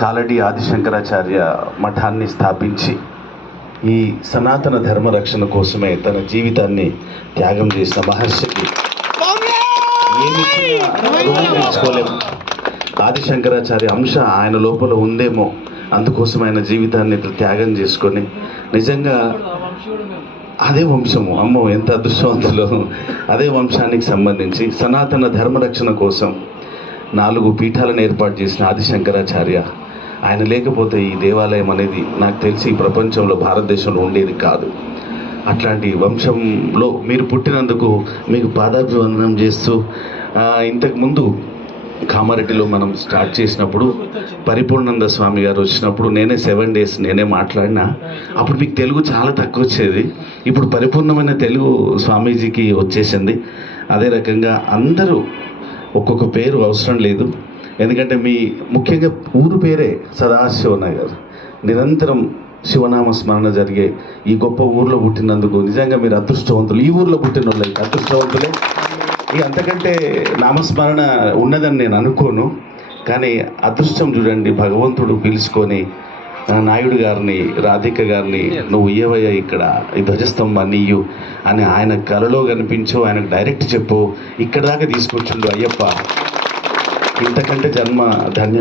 కాలడి ఆదిశంకరాచార్య మఠాన్ని స్థాపించి ఈ సనాతన ధర్మ రక్షణ కోసమే తన జీవితాన్ని త్యాగం చేసిన మహర్షికి ఏమి నేర్చుకోలేము. ఆదిశంకరాచార్య అంశ ఆయన లోపల ఉందేమో, అందుకోసం ఆయన జీవితాన్ని త్యాగం చేసుకొని నిజంగా అదే వంశము, అమ్మో ఎంత అదృష్టవంతులు, అదే వంశానికి సంబంధించి సనాతన ధర్మరక్షణ కోసం 4 పీఠాలను ఏర్పాటు చేసిన ఆదిశంకరాచార్య ఆయన లేకపోతే ఈ దేవాలయం అనేది నాకు తెలిసి ఈ ప్రపంచంలో భారతదేశంలో ఉండేది కాదు. అట్లాంటి వంశంలో మీరు పుట్టినందుకు మీకు పాదాభివందనం చేస్తూ, ఇంతకుముందు కామారెడ్డిలో మనం స్టార్ట్ చేసినప్పుడు పరిపూర్ణానంద స్వామి గారు వచ్చినప్పుడు నేనే 7 days నేనే మాట్లాడినా. అప్పుడు మీకు తెలుగు చాలా తక్కువ వచ్చేది, ఇప్పుడు పరిపూర్ణమైన తెలుగు స్వామీజీకి వచ్చేసింది. అదే రకంగా అందరూ ఒక్కొక్క పేరు అవసరం లేదు, ఎందుకంటే మీ ముఖ్యంగా ఊరు పేరే సదాశివనగర్, నిరంతరం శివనామ స్మరణ జరిగే ఈ గొప్ప ఊర్లో పుట్టినందుకు నిజంగా మీరు అదృష్టవంతులు. ఈ ఊర్లో పుట్టిన వాళ్ళకి అదృష్టవంతులే. ఇక అంతకంటే నామస్మరణ ఉన్నదని నేను అనుకోను, కానీ అదృష్టం చూడండి, భగవంతుడు పిలుచుకొని నాయుడు గారిని, రాధిక గారిని, నువ్వు ఇయ్యవయ్యా ఇక్కడ ఈ ధ్వజస్తంభాన్ని ఇయ్యు అని ఆయన కలలో కనిపించు, ఆయనకు డైరెక్ట్ చెప్పు, ఇక్కడ దాకా తీసుకొచ్చిండు అయ్యప్ప. ఇంతకంటే జన్మ ధన్యం.